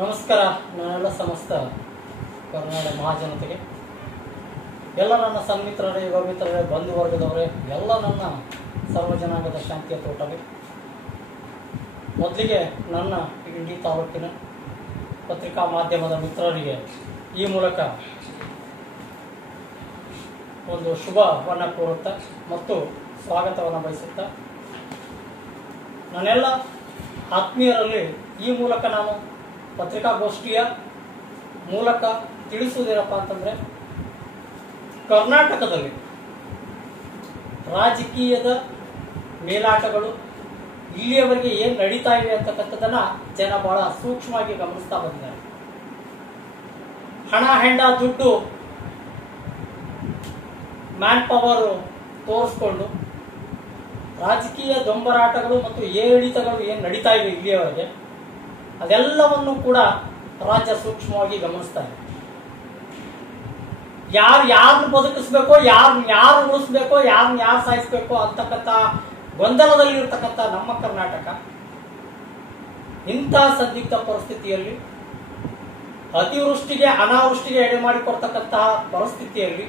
ನಮಸ್ಕಾರ. ನಾನೆಲ್ಲ ಸಮಸ್ತ ಕರ್ನಾಟಕ ಮಹಾಜನತೆಗೆ, ಎಲ್ಲ ನನ್ನ ಸನ್ಮಿತ್ರರೇ, ಯುವ ಮಿತ್ರರೇ, ಬಂಧು ವರ್ಗದವರೇ, ಎಲ್ಲ ನನ್ನ ಸರ್ವಜನಾಂಗದ ಶಾಂತಿಯ ತೋಟವೇ. ಮೊದಲಿಗೆ ನನ್ನ ಇಂಡಿ ತಾಲೂಕಿನ ಪತ್ರಿಕಾ ಮಾಧ್ಯಮದ ಮಿತ್ರರಿಗೆ ಈ ಮೂಲಕ ಒಂದು ಶುಭವನ್ನು ಕೋರುತ್ತಾ ಮತ್ತು ಸ್ವಾಗತವನ್ನು ಬಯಸುತ್ತಾ, ನನ್ನೆಲ್ಲ ಆತ್ಮೀಯರಲ್ಲಿ ಈ ಮೂಲಕ ನಾನು ಪತ್ರಿಕಾಗೋಷ್ಠಿಯ ಮೂಲಕ ತಿಳಿಸುವುದೇನಪ್ಪ ಅಂತಂದರೆ, ಕರ್ನಾಟಕದಲ್ಲಿ ರಾಜಕೀಯದ ಮೇಲಾಟಗಳು ಇಲ್ಲಿಯವರೆಗೆ ಏನು ನಡೀತಾ ಇವೆ ಅಂತಕ್ಕಂಥದ್ದನ್ನು ಜನ ಬಹಳ ಸೂಕ್ಷ್ಮವಾಗಿ ಗಮನಿಸ್ತಾ ಬಂದಿದ್ದಾರೆ. ಹಣ, ಹೆಂಡ, ದುಡ್ಡು, ಮ್ಯಾನ್ ಪವರ್ ತೋರಿಸ್ಕೊಂಡು ರಾಜಕೀಯ ದೊಂಬರಾಟಗಳು ಮತ್ತು ಏರಿಳಿತಗಳು ಏನು ನಡೀತಾ ಇವೆ ಇಲ್ಲಿಯವರೆಗೆ, ಅದೆಲ್ಲವನ್ನು ಕೂಡ ರಾಜ್ಯ ಸೂಕ್ಷ್ಮವಾಗಿ ಗಮನಿಸ್ತಾ ಇದೆ. ಯಾರನ್ನ ಬದುಕಿಸ್ಬೇಕೋ, ಯಾರು ಉಳಿಸ್ಬೇಕೋ, ಯಾರು ಸಾಯಿಸ್ಬೇಕೋ ಅಂತಕ್ಕಂಥ ಗೊಂದಲದಲ್ಲಿರ್ತಕ್ಕಂಥ ನಮ್ಮ ಕರ್ನಾಟಕ ಇಂಥ ಸಂದಿಗ್ಧ ಪರಿಸ್ಥಿತಿಯಲ್ಲಿ, ಅತಿವೃಷ್ಟಿಗೆ ಅನಾವೃಷ್ಟಿಗೆ ಎಡೆ ಮಾಡಿಕೊಡ್ತಕ್ಕಂತಹ ಪರಿಸ್ಥಿತಿಯಲ್ಲಿ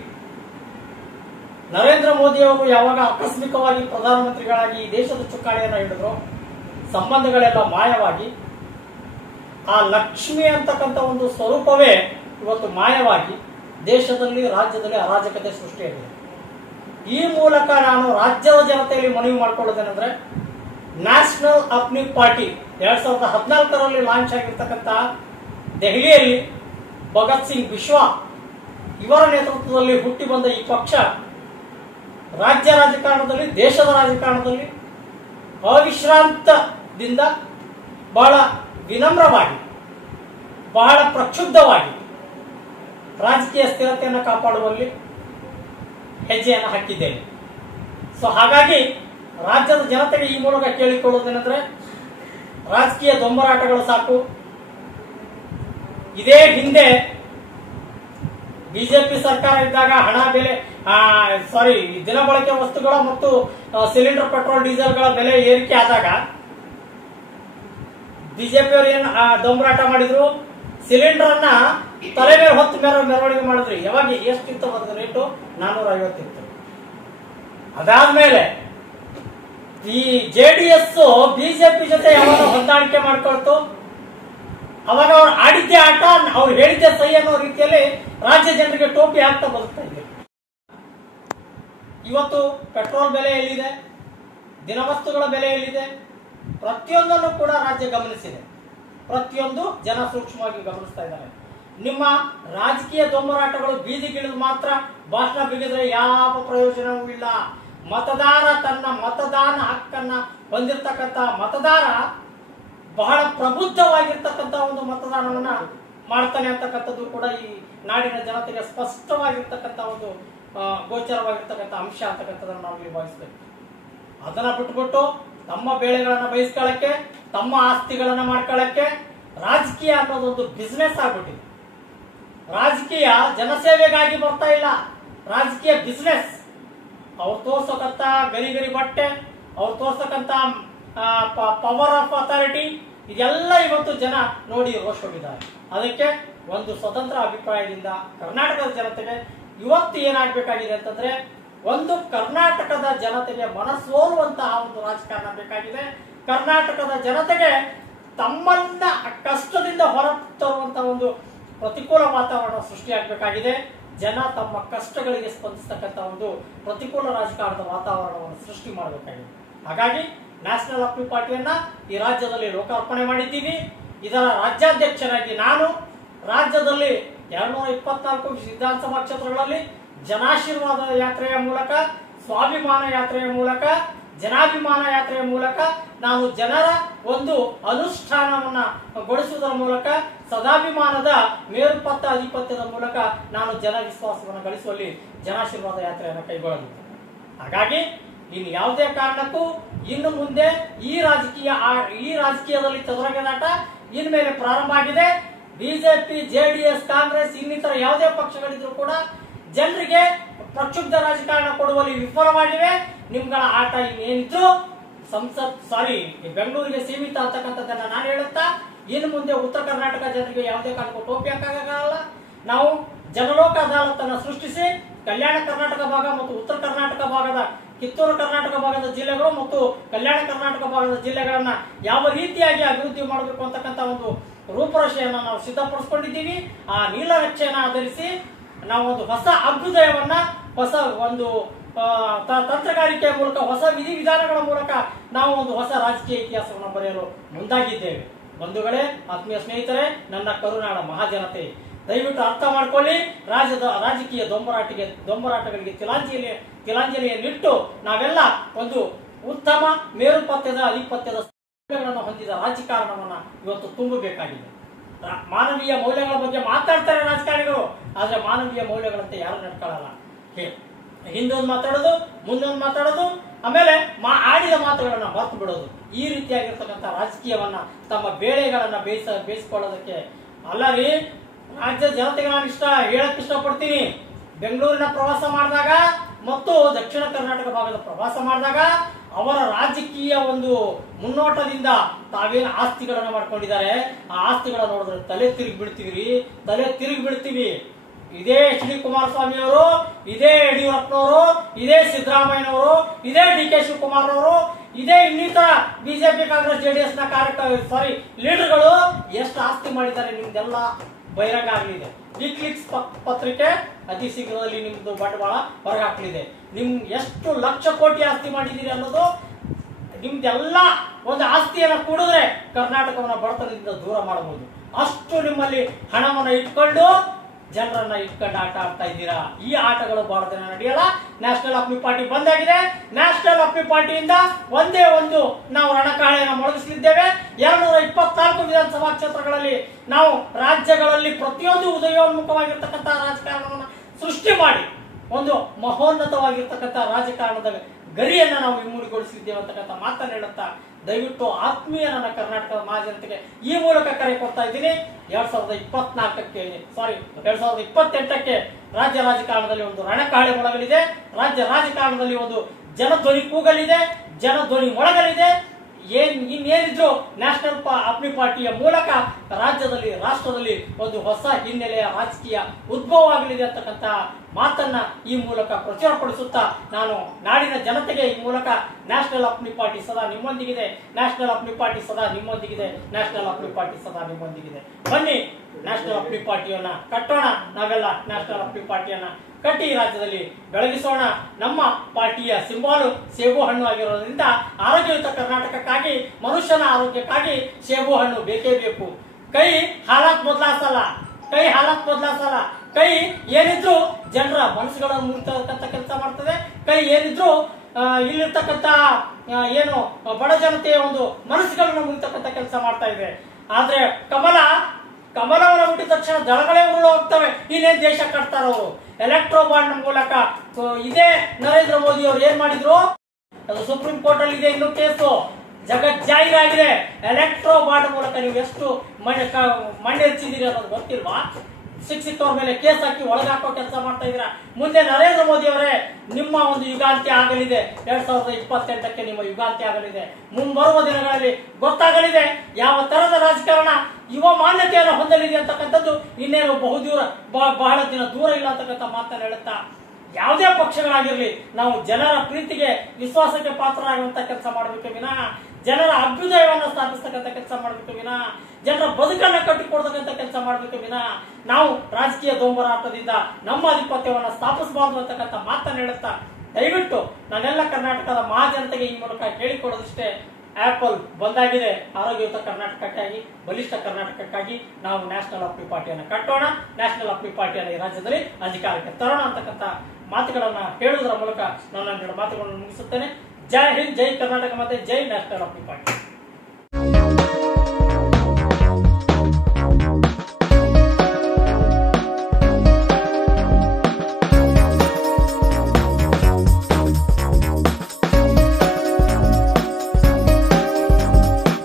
ನರೇಂದ್ರ ಮೋದಿ ಅವರು ಯಾವಾಗ ಆಕಸ್ಮಿಕವಾಗಿ ಪ್ರಧಾನಮಂತ್ರಿಗಳಾಗಿ ಈ ದೇಶದ ಚುಕ್ಕಾಣಿಯನ್ನು ಹಿಡಿದ್ರು, ಸಂಬಂಧಗಳೆಲ್ಲ ಮಾಯವಾಗಿ ಆ ಲಕ್ಷ್ಮಿ ಅಂತಕ್ಕಂಥ ಒಂದು ಸ್ವರೂಪವೇ ಇವತ್ತು ಮಾಯವಾಗಿ ದೇಶದಲ್ಲಿ, ರಾಜ್ಯದಲ್ಲಿ ಅರಾಜಕತೆ ಸೃಷ್ಟಿಯಾಗಿದೆ. ಈ ಮೂಲಕ ನಾನು ರಾಜ್ಯದ ಜನತೆಯಲ್ಲಿ ಮನವಿ ಮಾಡಿಕೊಳ್ಳೋದೇನೆಂದ್ರೆ, ನ್ಯಾಷನಲ್ ಅಪ್ನಿ ಪಾರ್ಟಿ 2014ರಲ್ಲಿ ಲಾಂಚ್ ಆಗಿರ್ತಕ್ಕಂಥ ದೆಹಲಿಯಲ್ಲಿ ಭಗತ್ ಸಿಂಗ್ ಬಿಶ್ವಾ ಇವರ ನೇತೃತ್ವದಲ್ಲಿ ಹುಟ್ಟಿ ಬಂದ ಈ ಪಕ್ಷ ರಾಜ್ಯ ರಾಜಕಾರಣದಲ್ಲಿ, ದೇಶದ ರಾಜಕಾರಣದಲ್ಲಿ ಅವಿಶ್ರಾಂತದಿಂದ ಬಹಳ ವಿನಮ್ರವಾಗಿ, ಬಹಳ ಪ್ರಕ್ಷುಬ್ಧವಾಗಿ ರಾಜಕೀಯ ಸ್ಥಿರತೆಯನ್ನು ಕಾಪಾಡುವಲ್ಲಿ ಹೆಜ್ಜೆಯನ್ನು ಹಾಕಿದ್ದೇನೆ. ಸೊ ಹಾಗಾಗಿ ರಾಜ್ಯದ ಜನತೆಗೆ ಈ ಮೂಲಕ ಕೇಳಿಕೊಳ್ಳುವುದೇನೆಂದ್ರೆ, ರಾಜಕೀಯ ದೊಂಬರಾಟಗಳು ಸಾಕು. ಇದೇ ಹಿಂದೆ ಬಿಜೆಪಿ ಸರ್ಕಾರ ಇದ್ದಾಗ ಹಣ ಬೆಲೆ ದಿನಬಳಕೆ ವಸ್ತುಗಳ ಮತ್ತು ಸಿಲಿಂಡರ್, ಪೆಟ್ರೋಲ್, ಡೀಸೆಲ್ಗಳ ಬೆಲೆ ಏರಿಕೆ ಆದಾಗ ಬಿಜೆಪಿ ಅವರು ಏನ್ ದೊಂಬರಾಟ ಮಾಡಿದ್ರು, ಸಿಲಿಂಡರ್ ಅನ್ನ ತಲೆ ಮೇಲೆ ಹೊತ್ತು ಮೆರವಣಿಗೆ ಮಾಡಿದ್ರಿ. ಯಾವಾಗ ಎಷ್ಟಿತ್ತು ಒಂದು ರೇಟು? 450 ಇತ್ತು. ಅದಾದ್ಮೇಲೆ ಈ ಜೆಡಿಎಸ್ ಬಿಜೆಪಿ ಜೊತೆ ಯಾವಾಗ ಹೊಂದಾಣಿಕೆ ಮಾಡ್ಕೊಳ್ತು, ಅವಾಗ ಅವ್ರು ಆಡಿದ್ದೇ ಆಟ, ಅವ್ರು ಹೇಳಿದ್ದೆ ಸಹಿ ಅನ್ನೋ ರೀತಿಯಲ್ಲಿ ರಾಜ್ಯ ಜನರಿಗೆ ಟೋಪಿ ಹಾಕ್ತಾ ಬದುಕ್ತಾ ಇದ್ದಾರೆ. ಇವತ್ತು ಪೆಟ್ರೋಲ್ ಬೆಲೆ ಎಲ್ಲಿದೆ, ದಿನವಸ್ತುಗಳ ಬೆಲೆ ಎಲ್ಲಿದೆ, ಪ್ರತಿಯೊಂದನ್ನು ಕೂಡ ರಾಜ್ಯ ಗಮನಿಸಿದೆ. ಪ್ರತಿಯೊಂದು ಜನ ಸೂಕ್ಷ್ಮವಾಗಿ ಗಮನಿಸ್ತಾ ಇದ್ದಾರೆ. ನಿಮ್ಮ ರಾಜಕೀಯ ದೊಂಬರಾಟಗಳು ಬೀದಿಗಿಳಿದು ಮಾತ್ರ ಭಾಷಣ ಬಿಗಿದ್ರೆ ಯಾವ ಪ್ರಯೋಜನವೂ ಇಲ್ಲ. ಮತದಾರ ತನ್ನ ಮತದಾನ ಹಕ್ಕನ್ನ ಹೊಂದಿರತಕ್ಕಂತ ಮತದಾರ ಬಹಳ ಪ್ರಬುದ್ಧವಾಗಿರ್ತಕ್ಕಂಥ ಒಂದು ಮತದಾನವನ್ನ ಮಾಡ್ತಾನೆ ಅಂತಕ್ಕಂಥದ್ದು ಕೂಡ ಈ ನಾಡಿನ ಜನತೆಗೆ ಸ್ಪಷ್ಟವಾಗಿರ್ತಕ್ಕಂಥ ಒಂದು ಗೋಚರವಾಗಿರ್ತಕ್ಕಂಥ ಅಂಶ ಅಂತಕ್ಕಂಥದ್ದನ್ನು ನಾವು ಇಲ್ಲಿ ಭಾವಿಸ್ಬೇಕು. ಅದನ್ನ ಬಿಟ್ಬಿಟ್ಟು ತಮ್ಮ ಬೇಳೆಗಳನ್ನ ಬಯಸ್ಕೊಳ್ಳಕ್ಕೆ, ತಮ್ಮ ಆಸ್ತಿಗಳನ್ನ ಮಾಡ್ಕೊಳ್ಳಕ್ಕೆ ರಾಜಕೀಯ ಅನ್ನೋದೊಂದು ಬಿಸ್ನೆಸ್ ಆಗ್ಬಿಟ್ಟಿದೆ. ರಾಜಕೀಯ ಜನಸೇವೆಗಾಗಿ ಬರ್ತಾ ಇಲ್ಲ, ರಾಜಕೀಯ ಬಿಸ್ನೆಸ್. ಅವ್ರು ತೋರ್ಸಕ್ಕಂತ ಗರಿ ಬಟ್ಟೆ, ಅವ್ರು ತೋರ್ಸಕ್ಕಂತ ಪವರ್ ಆಫ್ ಅಥಾರಿಟಿ, ಇದೆಲ್ಲ ಇವತ್ತು ಜನ ನೋಡಿ ರೋಷ್ ಹೋಗಿದ್ದಾರೆ. ಅದಕ್ಕೆ ಒಂದು ಸ್ವತಂತ್ರ ಅಭಿಪ್ರಾಯದಿಂದ ಕರ್ನಾಟಕದ ಜನತೆಗೆ ಇವತ್ತು ಏನಾಗಬೇಕಾಗಿದೆ ಅಂತಂದ್ರೆ, ಒಂದು ಕರ್ನಾಟಕದ ಜನತೆಗೆ ಮನಸೋಲುವಂತಹ ಒಂದು ರಾಜಕಾರಣ ಬೇಕಾಗಿದೆ. ಕರ್ನಾಟಕದ ಜನತೆಗೆ ತಮ್ಮನ್ನ ಕಷ್ಟದಿಂದ ಹೊರ ತರುವಂತಹ ಒಂದು ಪ್ರತಿಕೂಲ ವಾತಾವರಣ ಸೃಷ್ಟಿಯಾಗಬೇಕಾಗಿದೆ. ಜನ ತಮ್ಮ ಕಷ್ಟಗಳಿಗೆ ಸ್ಪಂದಿಸತಕ್ಕಂಥ ಒಂದು ಪ್ರತಿಕೂಲ ರಾಜಕಾರಣದ ವಾತಾವರಣವನ್ನು ಸೃಷ್ಟಿ ಮಾಡಬೇಕಾಗಿದೆ. ಹಾಗಾಗಿ ನ್ಯಾಷನಲ್ ಅಪ್ನಿ ಪಾರ್ಟಿಯನ್ನ ಈ ರಾಜ್ಯದಲ್ಲಿ ಲೋಕಾರ್ಪಣೆ ಮಾಡಿದ್ದೀವಿ. ಇದರ ರಾಜ್ಯಾಧ್ಯಕ್ಷರಾಗಿ ನಾನು ರಾಜ್ಯದಲ್ಲಿ 224 ವಿಧಾನಸಭಾ ಕ್ಷೇತ್ರಗಳಲ್ಲಿ ಜನಾಶೀರ್ವಾದ ಯಾತ್ರೆಯ ಮೂಲಕ, ಸ್ವಾಭಿಮಾನ ಯಾತ್ರೆಯ ಮೂಲಕ, ಜನಾಭಿಮಾನ ಯಾತ್ರೆಯ ಮೂಲಕ ನಾನು ಜನರ ಒಂದು ಅನುಷ್ಠಾನವನ್ನ ಗೊಳಿಸುವುದರ ಮೂಲಕ, ಸದಾಭಿಮಾನದ ಮೇಲ್ಪಟ್ಟ ಅಧಿಪತ್ಯದ ಮೂಲಕ ನಾನು ಜನ ವಿಶ್ವಾಸವನ್ನು ಗಳಿಸುವಲ್ಲಿ ಜನಾಶೀರ್ವಾದ ಯಾತ್ರೆಯನ್ನು ಕೈಗೊಳ್ಳಲಿದೆ. ಹಾಗಾಗಿ ಇನ್ನು ಯಾವುದೇ ಕಾರಣಕ್ಕೂ ಇನ್ನು ಮುಂದೆ ಈ ರಾಜಕೀಯದಲ್ಲಿ ಚದುರಂಗದಾಟ ಇನ್ಮೇಲೆ ಪ್ರಾರಂಭ ಆಗಿದೆ. ಬಿಜೆಪಿ, ಜೆಡಿಎಸ್, ಕಾಂಗ್ರೆಸ್ ಇನ್ನಿತರ ಯಾವುದೇ ಪಕ್ಷಗಳಿದ್ರು ಕೂಡ ಜನರಿಗೆ ಪ್ರಕ್ಷುಬ್ಧ ರಾಜಕಾರಣ ಕೊಡುವಲ್ಲಿ ವಿಫಲವಾಗಿವೆ. ನಿಮ್ಗಳ ಆಟ ಇನ್ನೇನಿದ್ರು ಬೆಂಗಳೂರಿಗೆ ಸೀಮಿತ ಅಂತಕ್ಕಂಥದ್ದನ್ನ ನಾನು ಹೇಳುತ್ತಾ ಇನ್ನು ಮುಂದೆ ಉತ್ತರ ಕರ್ನಾಟಕ ಜನರಿಗೆ ಯಾವುದೇ ಕಾರಣಕ್ಕೂ ಟೋಪಿ ಹಾಕಾಗಲ್ಲ. ನಾವು ಜನಲೋಕ ಅದಾಲತನ್ನು ಸೃಷ್ಟಿಸಿ ಕಲ್ಯಾಣ ಕರ್ನಾಟಕ ಭಾಗ ಮತ್ತು ಉತ್ತರ ಕರ್ನಾಟಕ ಭಾಗದ, ಕಿತ್ತೂರು ಕರ್ನಾಟಕ ಭಾಗದ ಜಿಲ್ಲೆಗಳು ಮತ್ತು ಕಲ್ಯಾಣ ಕರ್ನಾಟಕ ಭಾಗದ ಜಿಲ್ಲೆಗಳನ್ನ ಯಾವ ರೀತಿಯಾಗಿ ಅಭಿವೃದ್ಧಿ ಮಾಡಬೇಕು ಅಂತಕ್ಕಂಥ ಒಂದು ರೂಪರೇಷೆಯನ್ನು ನಾವು ಸಿದ್ಧಪಡಿಸ್ಕೊಂಡಿದ್ದೀವಿ. ಆ ನೀಲನಕ್ಷೆಯನ್ನು ಆಧರಿಸಿ ನಾವು ಒಂದು ಹೊಸ ಅಭ್ಯುದಯವನ್ನ, ಹೊಸ ಒಂದು ತಂತ್ರಗಾರಿಕೆಯ ಮೂಲಕ, ಹೊಸ ವಿಧಿವಿಧಾನಗಳ ಮೂಲಕ ನಾವು ಒಂದು ಹೊಸ ರಾಜಕೀಯ ಇತಿಹಾಸವನ್ನು ಬರೆಯಲು ಮುಂದಾಗಿದ್ದೇವೆ. ಬಂಧುಗಳೇ, ಆತ್ಮೀಯ ಸ್ನೇಹಿತರೆ, ನನ್ನ ಕರುನಾಡ ಮಹಾಜನತೆ, ದಯವಿಟ್ಟು ಅರ್ಥ ಮಾಡ್ಕೊಳ್ಳಿ. ರಾಜಕೀಯ ದೊಂಬರಾಟಗಳಿಗೆ ತಿಲಾಂಜಲಿಯನ್ನಿಟ್ಟು ನಾವೆಲ್ಲ ಒಂದು ಉತ್ತಮ ಮೇರುಪತ್ಯದ ಅಧಿಪತ್ಯದ ಮೌಲ್ಯಗಳನ್ನು ಹೊಂದಿದ ರಾಜಕಾರಣವನ್ನ ಇವತ್ತು ತುಂಬಬೇಕಾಗಿದೆ. ಮಾನವೀಯ ಮೌಲ್ಯಗಳ ಬಗ್ಗೆ ಮಾತಾಡ್ತಾರೆ ರಾಜಕಾರಣಿಗಳು, ಆದ್ರೆ ಮಾನವೀಯ ಮೌಲ್ಯಗಳಂತೆ ಯಾರು ನಡ್ಕೊಳ್ಳಲ್ಲ. ಹಿಂದೊಂದು ಮಾತಾಡೋದು, ಮುಂದೊಂದು ಮಾತಾಡೋದು, ಆಮೇಲೆ ಆಡಿದ ಮಾತುಗಳನ್ನ ಮರ್ತು ಬಿಡೋದು. ಈ ರೀತಿಯಾಗಿರ್ತಕ್ಕಂಥ ರಾಜಕೀಯವನ್ನ ತಮ್ಮ ಬೇಳೆಗಳನ್ನ ಬೇಯಿಸಿಕೊಳ್ಳೋದಕ್ಕೆ ಅಲ್ಲ ರೀ. ರಾಜ್ಯ ಜನತೆಗೆ ನಾನು ಹೇಳಕ್ ಇಷ್ಟಪಡ್ತೀನಿ. ಬೆಂಗಳೂರಿನ ಪ್ರವಾಸ ಮಾಡಿದಾಗ ಮತ್ತು ದಕ್ಷಿಣ ಕರ್ನಾಟಕ ಭಾಗದ ಪ್ರವಾಸ ಮಾಡಿದಾಗ ಅವರ ರಾಜಕೀಯ ಒಂದು ಮುನ್ನೋಟದಿಂದ ತಾವೇನು ಆಸ್ತಿಗಳನ್ನ ಮಾಡ್ಕೊಂಡಿದ್ದಾರೆ, ಆ ಆಸ್ತಿಗಳನ್ನ ನೋಡಿದ್ರೆ ತಲೆ ತಿರುಗಿ ಬಿಡ್ತೀವಿ. ಇದೇ ಎಚ್ ಡಿ ಕುಮಾರಸ್ವಾಮಿ ಅವರು, ಇದೇ ಯಡಿಯೂರಪ್ಪನವರು, ಇದೇ ಸಿದ್ದರಾಮಯ್ಯನವರು, ಇದೇ DK ಶಿವಕುಮಾರ್ ಅವರು, ಇದೇ ಇನ್ನಿತರ ಬಿಜೆಪಿ, ಕಾಂಗ್ರೆಸ್, JDS ನ ಲೀಡರ್ಗಳು ಎಷ್ಟು ಆಸ್ತಿ ಮಾಡಿದ್ದಾರೆ ನಿಮ್ದೆಲ್ಲ ಬಹಿರಂಗ ಆಗಲಿದೆ. ವಿಕಿಲೀಕ್ಸ್ ಪತ್ರಿಕೆ ಅತಿ ಶೀಘ್ರದಲ್ಲಿ ನಿಮ್ದು ಬಂಡವಾಳ ಹೊರಗೆ ಹಾಕಲಿದೆ. ನಿಮ್ ಎಷ್ಟು ಲಕ್ಷ ಕೋಟಿ ಆಸ್ತಿ ಮಾಡಿದ್ದೀರಿ ಅನ್ನೋದು, ನಿಮ್ದೆಲ್ಲ ಒಂದು ಆಸ್ತಿಯನ್ನ ಕೂಡಿದ್ರೆ ಕರ್ನಾಟಕವನ್ನ ಬಡತನದಿಂದ ದೂರ ಮಾಡಬಹುದು. ಅಷ್ಟು ನಿಮ್ಮಲ್ಲಿ ಹಣವನ್ನ ಇಟ್ಕೊಂಡು ಜನರನ್ನ ಆಟ ಆಡ್ತಾ ಇದ್ದೀರಾ. ಈ ಆಟಗಳು ಬಹಳ ದಿನ ನಡೆಯಲ್ಲ. ನ್ಯಾಷನಲ್ ಅಪ್ನಿ ಪಾರ್ಟಿ ಬಂದಾಗಿದೆ. ನ್ಯಾಷನಲ್ ಅಪ್ನಿ ಪಾರ್ಟಿಯಿಂದ ಒಂದೇ ಒಂದು ನಾವು ರಣಕಾಳೆಯನ್ನು ಮೊಳಗಿಸಲಿದ್ದೇವೆ. 224 ವಿಧಾನಸಭಾ ಕ್ಷೇತ್ರಗಳಲ್ಲಿ ನಾವು ರಾಜ್ಯಗಳಲ್ಲಿ ಪ್ರತಿಯೊಂದು ಉದಯೋನ್ಮುಖವಾಗಿರ್ತಕ್ಕಂಥ ರಾಜಕಾರಣವನ್ನು ಸೃಷ್ಟಿ ಮಾಡಿ ಒಂದು ಮಹೋನ್ನತವಾಗಿರ್ತಕ್ಕಂಥ ರಾಜಕಾರಣದ ಗರಿಯನ್ನ ನಾವು ಇಮ್ಮಡಿಗೊಳಿಸಿದ್ದೇವೆ ಅಂತಕ್ಕಂಥ ಮಾತನ್ನು ಹೇಳುತ್ತಾ, ದಯವಿಟ್ಟು ಆತ್ಮೀಯ ನನ್ನ ಕರ್ನಾಟಕದ ಮಹಾಜನತೆಗೆ ಈ ಮೂಲಕ ಕರೆ ಕೊಡ್ತಾ ಇದ್ದೀನಿ. 2028ಕ್ಕೆ ರಾಜ್ಯ ರಾಜಕಾರಣದಲ್ಲಿ ಒಂದು ರಣಕಾಳೆ ಮೊಳಗಲಿದೆ. ರಾಜ್ಯ ರಾಜಕಾರಣದಲ್ಲಿ ಒಂದು ಜನಧ್ವನಿ ಕೂಗಲಿದೆ, ಜನಧ್ವನಿ ಮೊಳಗಲಿದೆ. ಇನ್ನೇನಿದ್ರು ನ್ಯಾಷನಲ್ ಅಪ್ನಿ ಪಾರ್ಟಿಯ ಮೂಲಕ ರಾಜ್ಯದಲ್ಲಿ, ರಾಷ್ಟ್ರದಲ್ಲಿ ಒಂದು ಹೊಸ ಹಿನ್ನೆಲೆಯ ರಾಜಕೀಯ ಉದ್ಭವ ಆಗಲಿದೆ ಅಂತಕ್ಕಂಥ ಮಾತನ್ನ ಈ ಮೂಲಕ ಪ್ರಚುರಪಡಿಸುತ್ತಾ, ನಾನು ನಾಡಿನ ಜನತೆಗೆ ಈ ಮೂಲಕ ನ್ಯಾಷನಲ್ ಅಪ್ನಿ ಪಾರ್ಟಿ ಸದಾ ನಿಮ್ಮೊಂದಿಗಿದೆ, ನ್ಯಾಷನಲ್ ಅಪ್ನಿ ಪಾರ್ಟಿ ಸದಾ ನಿಮ್ಮೊಂದಿಗಿದೆ, ನ್ಯಾಷನಲ್ ಅಪ್ನಿ ಪಾರ್ಟಿ ಸದಾ ನಿಮ್ಮೊಂದಿಗಿದೆ. ಬನ್ನಿ, ನ್ಯಾಷನಲ್ ಅಪ್ನಿ ಪಾರ್ಟಿಯನ್ನ ಕಟ್ಟೋಣ. ನಾವೆಲ್ಲ ನ್ಯಾಷನಲ್ ಅಪ್ನಿ ಪಾರ್ಟಿಯನ್ನ ಕಟ್ಟಿ ರಾಜ್ಯದಲ್ಲಿ ಬೆಳಗಿಸೋಣ. ನಮ್ಮ ಪಾರ್ಟಿಯ ಸಿಂಬಾಲು ಸೇಬು ಹಣ್ಣು ಆಗಿರೋದ್ರಿಂದ ಆರೋಗ್ಯಯುತ ಕರ್ನಾಟಕಕ್ಕಾಗಿ, ಮನುಷ್ಯನ ಆರೋಗ್ಯಕ್ಕಾಗಿ ಸೇಬು ಹಣ್ಣು ಬೇಕೇ ಬೇಕು. ಕೈ ಹಾಲಾತ್ ಬದಲಾಸಲ್ಲ. ಕೈ ಏನಿದ್ರು ಜನರ ಮನಸ್ಸುಗಳನ್ನು ಮುರಿತಕ್ಕಂಥ ಕೆಲಸ ಮಾಡ್ತದೆ. ಕೈ ಏನಿದ್ರು ಇಲ್ಲಿರ್ತಕ್ಕಂಥ ಏನು ಬಡ ಜನತೆಯ ಒಂದು ಮನಸ್ಸುಗಳನ್ನು ಮುರಿತಕ್ಕಂಥ ಕೆಲಸ ಮಾಡ್ತಾ ಇದೆ. ಆದ್ರೆ ಕಮಲವನ್ನು ಮುಟ್ಟಿದ ತಕ್ಷಣ ದಳಗಳೇ ಉರುಳು ಹೋಗ್ತವೆ. ಇನ್ನೇನ್ ದೇಶ ಕಟ್ತಾರ ಅವರು ಎಲೆಕ್ಟ್ರೋ ಬಾಂಡ್ ಮೂಲಕ. ಇದೇ ನರೇಂದ್ರ ಮೋದಿ ಅವರು ಏನ್ ಮಾಡಿದ್ರು, ಅದು ಸುಪ್ರೀಂ ಕೋರ್ಟ್ ಅಲ್ಲಿ ಇದೆ, ಇನ್ನು ಕೇಸು ಜಗಜ್ಜಾಹೀರಾಗಿದೆ. ಎಲೆಕ್ಟ್ರೋ ಬಾಂಡ್ ಮೂಲಕ ನೀವು ಎಷ್ಟು ಮಣ್ಣೆರ್ಚಿದ್ದೀರಿ ಅನ್ನೋದು ಗೊತ್ತಿಲ್ವಾ? ಸಿಕ್ಕಿದ್ದವ್ರ ಮೇಲೆ ಕೇಸ್ ಹಾಕಿ ಒಳಗಾಕೋ ಕೆಲಸ ಮಾಡ್ತಾ ಇದ್ದೀರಾ. ಮುಂದೆ ನರೇಂದ್ರ ಮೋದಿ ಅವರೇ ನಿಮ್ಮ ಒಂದು ಯುಗಾಂತ್ಯ ಆಗಲಿದೆ. 2028ಕ್ಕೆ ನಿಮ್ಮ ಯುಗಾಂತ್ಯ ಆಗಲಿದೆ. ಮುಂಬರುವ ದಿನಗಳಲ್ಲಿ ಗೊತ್ತಾಗಲಿದೆ ಯಾವ ತರದ ರಾಜಕಾರಣ ಯುವ ಮಾನ್ಯತೆಯನ್ನು ಹೊಂದಲಿದೆ ಅಂತಕ್ಕಂಥದ್ದು. ಇನ್ನೇನು ಬಹಳ ದಿನ ದೂರ ಇಲ್ಲ ಅಂತಕ್ಕಂಥ ಮಾತನ್ನು ಹೇಳುತ್ತಾ, ಯಾವುದೇ ಪಕ್ಷಗಳಾಗಿರ್ಲಿ ನಾವು ಜನರ ಪ್ರೀತಿಗೆ, ವಿಶ್ವಾಸಕ್ಕೆ ಪಾತ್ರರಾಗುವಂತ ಕೆಲಸ ಮಾಡಬೇಕು ವಿನಃ ಜನರ ಅಭ್ಯುದಯವನ್ನು ಸ್ಥಾಪಿಸ್ತಕ್ಕಂಥ ಕೆಲಸ ಮಾಡಬೇಕು ವಿನಃ ಜನರ ಬದುಕನ್ನ ಕಟ್ಟಿಕೊಡ್ತಕ್ಕಂಥ ಕೆಲಸ ಮಾಡಬೇಕು ವಿನಃ ನಾವು ರಾಜಕೀಯ ದೊಂಬರಾಟದಿಂದ ನಮ್ಮ ಆಧಿಪತ್ಯವನ್ನು ಸ್ಥಾಪಿಸಬಾರದು ಅಂತಕ್ಕಂಥ ಮಾತನ್ನು ಹೇಳುತ್ತಾ, ದಯವಿಟ್ಟು ನಾನೆಲ್ಲ ಕರ್ನಾಟಕದ ಮಹಾಜನತೆಗೆ ಈ ಮೂಲಕ ಹೇಳಿಕೊಡೋದಿಷ್ಟೇ. ಆಪಲ್ ಬಂದಾಗಿದೆ. ಆರೋಗ್ಯಯುತ ಕರ್ನಾಟಕಕ್ಕಾಗಿ, ಬಲಿಷ್ಠ ಕರ್ನಾಟಕಕ್ಕಾಗಿ ನಾವು ನ್ಯಾಷನಲ್ ಅಪ್ನಿ ಪಾರ್ಟಿಯನ್ನು ಕಟ್ಟೋಣ. ನ್ಯಾಷನಲ್ ಅಪ್ನಿ ಪಾರ್ಟಿಯನ್ನು ಈ ರಾಜ್ಯದಲ್ಲಿ ಅಧಿಕಾರಕ್ಕೆ ತರೋಣ ಅಂತಕ್ಕಂಥ ಮಾತುಗಳನ್ನ ಹೇಳುವುದರ ಮೂಲಕ ನಾನು ನನ್ನ ಮಾತುಗಳನ್ನು ಮುಗಿಸುತ್ತೇನೆ. ಜೈ ಹಿಂದ್, ಜೈ ಕರ್ನಾಟಕ, ಮತ್ತೆ ಜೈ ನ್ಯಾಷನಲ್ ಅಪ್ನಿ ಪಾರ್ಟಿ.